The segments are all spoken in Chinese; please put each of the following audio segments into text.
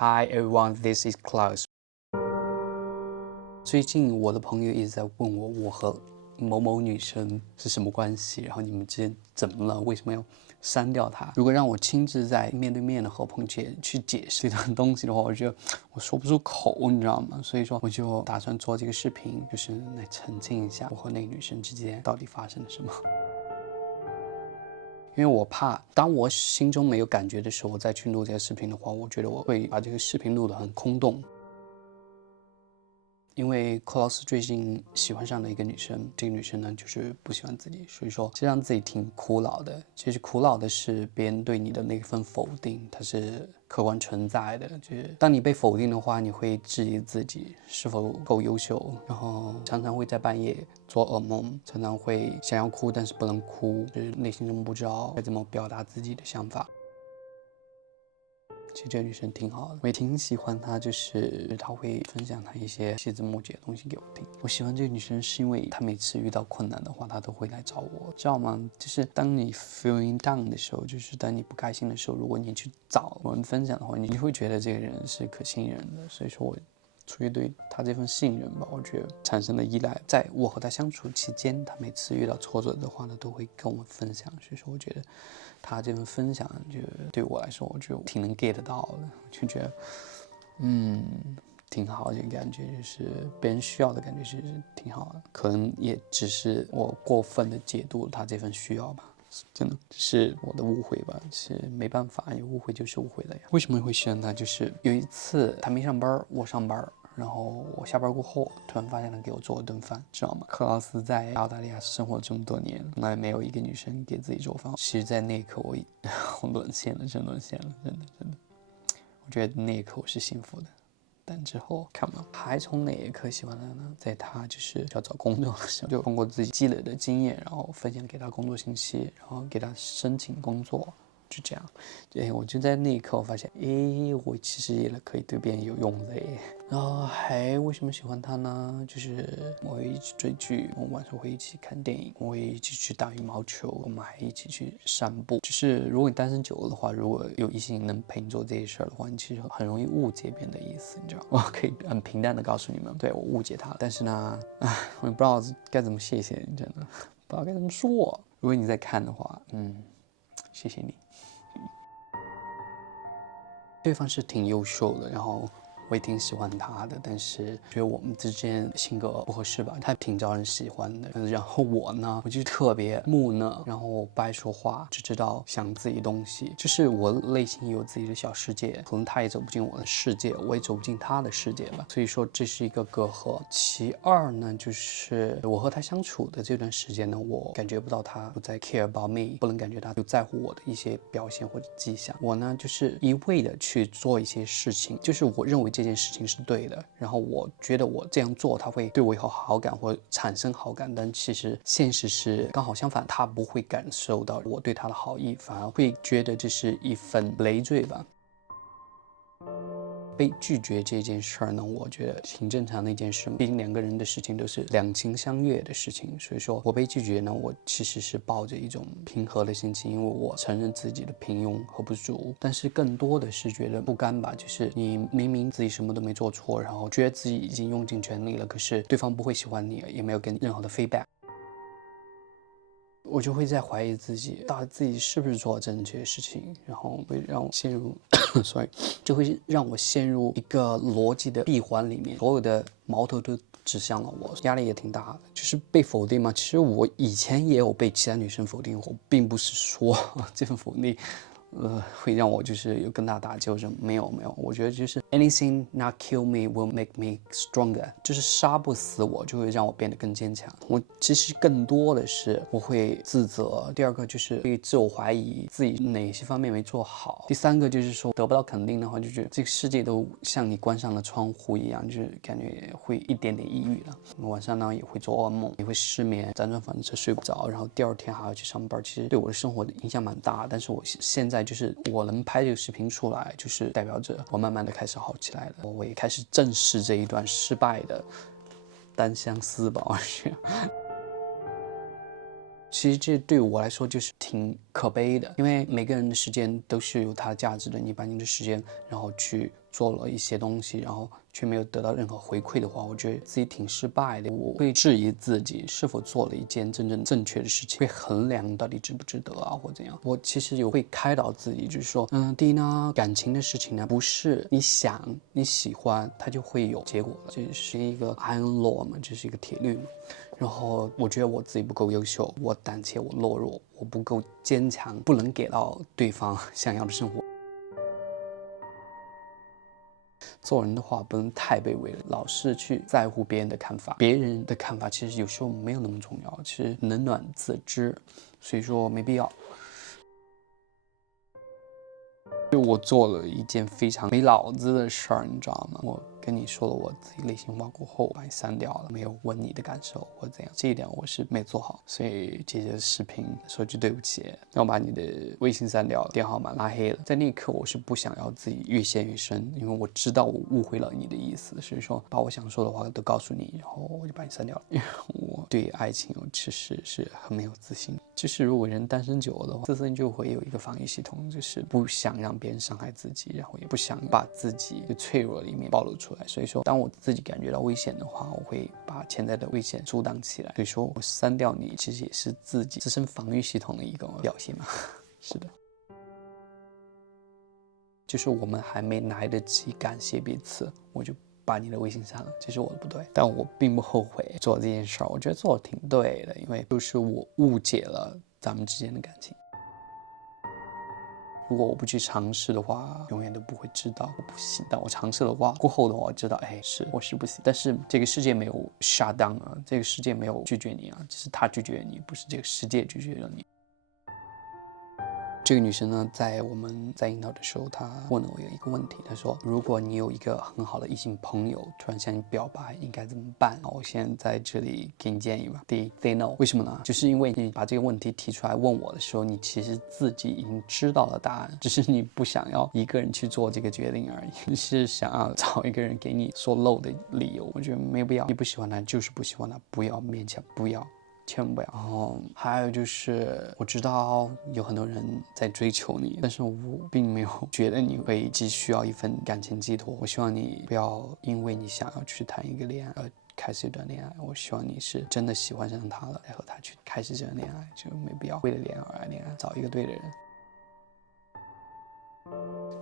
Hi everyone, this is Klaus。最近我的朋友一直在问我和某某女生是什么关系，然后你们之间怎么了？为什么要删掉她？如果让我亲自在面对面的和朋友去解释这段东西的话，我觉得我说不出口，你知道吗？所以说我就打算做这个视频，就是来澄清一下我和那个女生之间到底发生了什么。因为我怕，当我心中没有感觉的时候，我再去录这个视频的话，我觉得我会把这个视频录得很空洞。因为克劳斯最近喜欢上了一个女生，这个女生呢就是不喜欢自己，所以说这让自己挺苦恼的。其实苦恼的是别人对你的那份否定，它是客观存在的。就是当你被否定的话，你会质疑自己是否够优秀，然后常常会在半夜做噩梦，常常会想要哭但是不能哭，就是内心中不知道该怎么表达自己的想法。其实这个女生挺好的，我也挺喜欢她，就是她会分享她一些细枝末节的东西给我听。我喜欢这个女生是因为她每次遇到困难的话，她都会来找我，知道吗？就是当你 feeling down 的时候，就是当你不开心的时候，如果你去找我们分享的话，你会觉得这个人是可信任的。所以说我出于对他这份信任吧，我觉得产生了依赖。在我和他相处期间，他每次遇到挫折的话呢，都会跟我分享。所以说，我觉得他这份分享，就对我来说，我就挺能 get 到的。就觉得，挺好，这个感觉就是被人需要的感觉，其实挺好的。可能也只是我过分的解读他这份需要吧。真的是我的误会吧，是没办法，有误会就是误会了呀。为什么会喜欢他？就是有一次他没上班，我上班，然后我下班过后，突然发现他给我做了顿饭，知道吗？克劳斯在澳大利亚生活这么多年，从来没有一个女生给自己做饭。其实，在那一刻我沦陷了，真沦陷了，真的。我觉得那一刻我是幸福的。但之后看嘛，还从哪一刻喜欢他呢？在他就是要找工作的时候，就通过自己积累的经验，然后分享给他工作信息，然后给他申请工作，就这样。我就在那一刻我发现，我其实也可以对别人有用的。然后还为什么喜欢他呢？就是我会一起追剧，我们晚上会一起看电影，我会一起去打羽毛球，我们还一起去散步。就是如果你单身久了的话，如果有异性能陪你做这些事儿的话，你其实很容易误解别人的意思，你知道吗？我可以很平淡的告诉你们，对，我误解他了。但是呢，我也不知道该怎么谢谢你，真的不知道该怎么说。如果你在看的话，谢谢你。对方是挺优秀的，然后我也挺喜欢他的，但是觉得我们之间性格不合适吧，他挺招人喜欢的。然后我呢，我就特别木讷，然后不爱说话，只知道想自己东西，就是我内心有自己的小世界，可能他也走不进我的世界，我也走不进他的世界吧。所以说这是一个隔阂。其二呢，就是我和他相处的这段时间呢，我感觉不到他不再 care about me，不能感觉他就在乎我的一些表现或者迹象。我呢，就是一味的去做一些事情，就是我认为这件事情是对的，然后我觉得我这样做他会对我有好感或产生好感，但其实现实是刚好相反，他不会感受到我对他的好意，反而会觉得这是一份累赘吧。被拒绝这件事儿呢，我觉得挺正常的一件事，毕竟两个人的事情都是两情相悦的事情，所以说我被拒绝呢，我其实是抱着一种平和的心情，因为我承认自己的平庸和不足，但是更多的是觉得不甘吧，就是你明明自己什么都没做错，然后觉得自己已经用尽全力了，可是对方不会喜欢你，也没有给你任何的 feedback。我就会在怀疑自己，到底自己是不是做了正确的事情，然后会让我陷入，sorry，就会让我陷入一个逻辑的闭环里面，所有的矛头都指向了我，压力也挺大的。就是被否定嘛，其实我以前也有被其他女生否定过，并不是说这份否定会让我就是有更大打击，没有，我觉得就是 anything not kill me will make me stronger， 就是杀不死我，就会让我变得更坚强。我其实更多的是我会自责，第二个就是会自我怀疑自己哪些方面没做好，第三个就是说得不到肯定的话，就觉得这个世界都像你关上了窗户一样，就是感觉会一点点抑郁了。晚上呢也会做噩梦，也会失眠，辗转反侧睡不着，然后第二天还要去上班，其实对我的生活的影响蛮大。但是我现在就是我能拍这个视频出来，就是代表着我慢慢的开始好起来了，我也开始正视这一段失败的单相思吧，我觉得。其实这对我来说就是挺可悲的，因为每个人的时间都是有它的价值的，你把你的时间然后去做了一些东西，然后却没有得到任何回馈的话，我觉得自己挺失败的。我会质疑自己是否做了一件真正正确的事情，会衡量到底值不值得啊，或怎样。我其实有会开导自己，就是说，第一呢，感情的事情呢，不是你想你喜欢它就会有结果的，这是一个 iron law 嘛，这是一个铁律嘛。然后我觉得我自己不够优秀，我胆怯，我懦弱，我不够坚强，不能给到对方想要的生活。做人的话不能太卑微了，老是去在乎别人的看法，别人的看法其实有时候没有那么重要，其实冷暖自知，所以说没必要。就我做了一件非常没脑子的事儿，你知道吗？我跟你说了我自己内心话过后，把你删掉了，没有问你的感受或怎样，这一点我是没做好，所以这些视频说句对不起，然后把你的微信删掉了，电话号码拉黑了。在那一刻，我是不想要自己越陷越深，因为我知道我误会了你的意思，所以说把我想说的话都告诉你，然后我就把你删掉了。因为我对爱情其实是很没有自信，就是如果人单身久了的话，自身就会有一个防御系统，就是不想让别人伤害自己，然后也不想把自己的脆弱的一面暴露出来。所以说，当我自己感觉到危险的话，我会把潜在的危险阻挡起来。所以说我删掉你，其实也是自己自身防御系统的一个表现嘛。是的。就是我们还没来得及感谢彼此，我就把你的微信删了，这是我的不对，但我并不后悔做这件事儿，我觉得做的挺对的，因为就是我误解了咱们之间的感情。如果我不去尝试的话，永远都不会知道我不行。但我尝试的话，过后的话，我知道，哎，我是不行。但是这个世界没有 shut down 啊，这个世界没有拒绝你啊，只是他拒绝你，不是这个世界拒绝了你。这个女生呢，在我们在引导的时候，她问了我有一个问题，她说：“如果你有一个很好的异性朋友突然向你表白，应该怎么办？”我现在这里给你建议吧。第一 ，say no。为什么呢？就是因为你把这个问题提出来问我的时候，你其实自己已经知道了答案，只是你不想要一个人去做这个决定而已，你是想要找一个人给你说 no 的理由。我觉得没必要，你不喜欢他就是不喜欢他，不要勉强，不要。千万不要。然后还有就是，我知道有很多人在追求你，但是我并没有觉得你会急需要一份感情寄托。我希望你不要因为你想要去谈一个恋爱而开始一段恋爱。我希望你是真的喜欢上他了，再和他去开始这段恋爱，就没必要为了恋爱而恋爱，找一个对的人。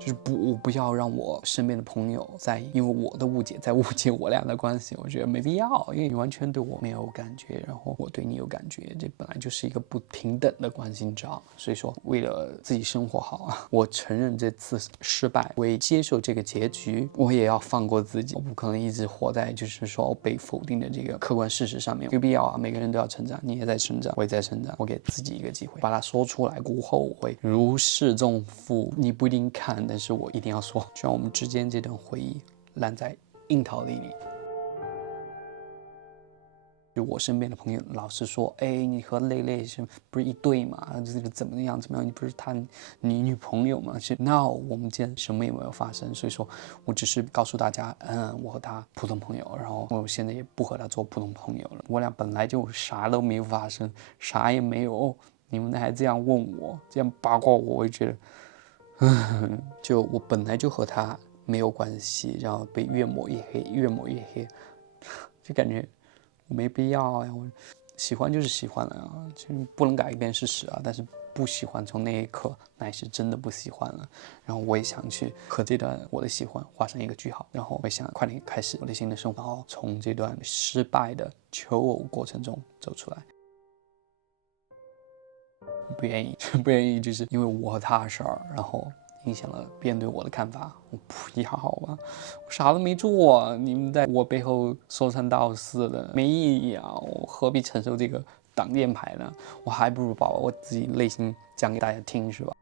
就是我不要让我身边的朋友在因为我的误解在误解我俩的关系，我觉得没必要，因为你完全对我没有感觉，然后我对你有感觉，这本来就是一个不平等的关系，你知道吗？所以说，为了自己生活好啊，我承认这次失败，我也接受这个结局，我也要放过自己，我不可能一直活在就是说被否定的这个客观事实上面，有必要啊，每个人都要成长，你也在成长，我也在成长，我给自己一个机会，把它说出来过后，我会如释重负，你不一定看。但是我一定要说，就让我们之间这段回忆烂在樱桃林里。就我身边的朋友老是说，哎，你和蕾蕾是不是一对嘛？这个怎么样？你不是你女朋友吗？是 no， 我们间什么也没有发生。所以说我只是告诉大家，我和他普通朋友，然后我现在也不和他做普通朋友了。我俩本来就啥都没有发生，啥也没有。你们还这样问我，这样八卦我，我就觉得。就我本来就和他没有关系，然后被越抹越黑，越抹越黑，就感觉我没必要呀。我喜欢就是喜欢了啊，就不能改变事实啊。但是不喜欢从那一刻那是真的不喜欢了。然后我也想去和这段我的喜欢画上一个句号，然后我想快点开始我的新的生活，然后从这段失败的求偶过程中走出来。不愿意，不愿意，就是因为我和他的事儿，然后影响了别人对我的看法。我不要啊，我啥都没做，你们在我背后说三道四的，没意义啊！我何必承受这个挡箭牌呢？我还不如把我自己内心讲给大家听，是吧？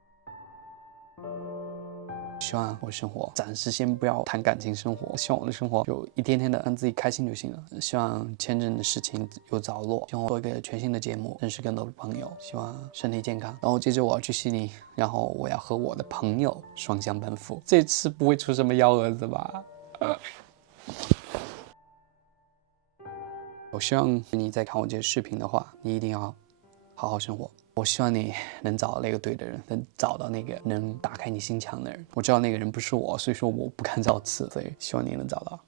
希望我生活暂时先不要谈感情生活，希望我的生活就一天天的让自己开心就行了。希望签证的事情有着落，希望我做一个全新的节目，认识更多的朋友，希望身体健康。然后接着我要去悉尼，然后我要和我的朋友双向奔赴。这次不会出什么幺蛾子吧？我希望你在看我这些视频的话，你一定要好好生活。我希望你能找到那个对的人，能找到那个能打开你心墙的人。我知道那个人不是我，所以说我不敢造次，所以希望你能找到。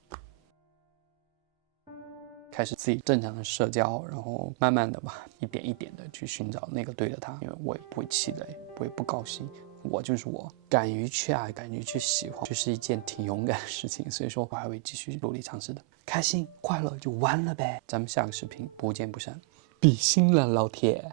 开始自己正常的社交，然后慢慢的吧，一点一点的去寻找那个对的他，因为我也不会气馁，我也不高兴，我就是我，敢于去爱，敢于去喜欢，就是一件挺勇敢的事情，所以说我还会继续努力尝试的，开心快乐就完了呗。咱们下个视频不见不散，比心了，老铁。